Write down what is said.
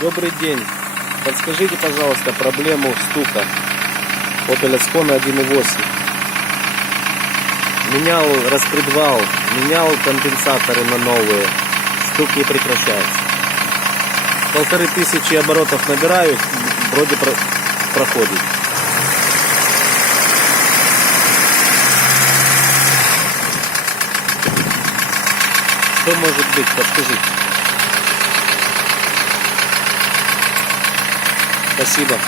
Добрый день. Подскажите, пожалуйста, проблему стука Opel Ascona 1.8. Менял распредвал, менял конденсаторы на новые. Стук не прекращается. 1500 оборотов набираю, вроде проходит. Что может быть? Подскажите. Спасибо.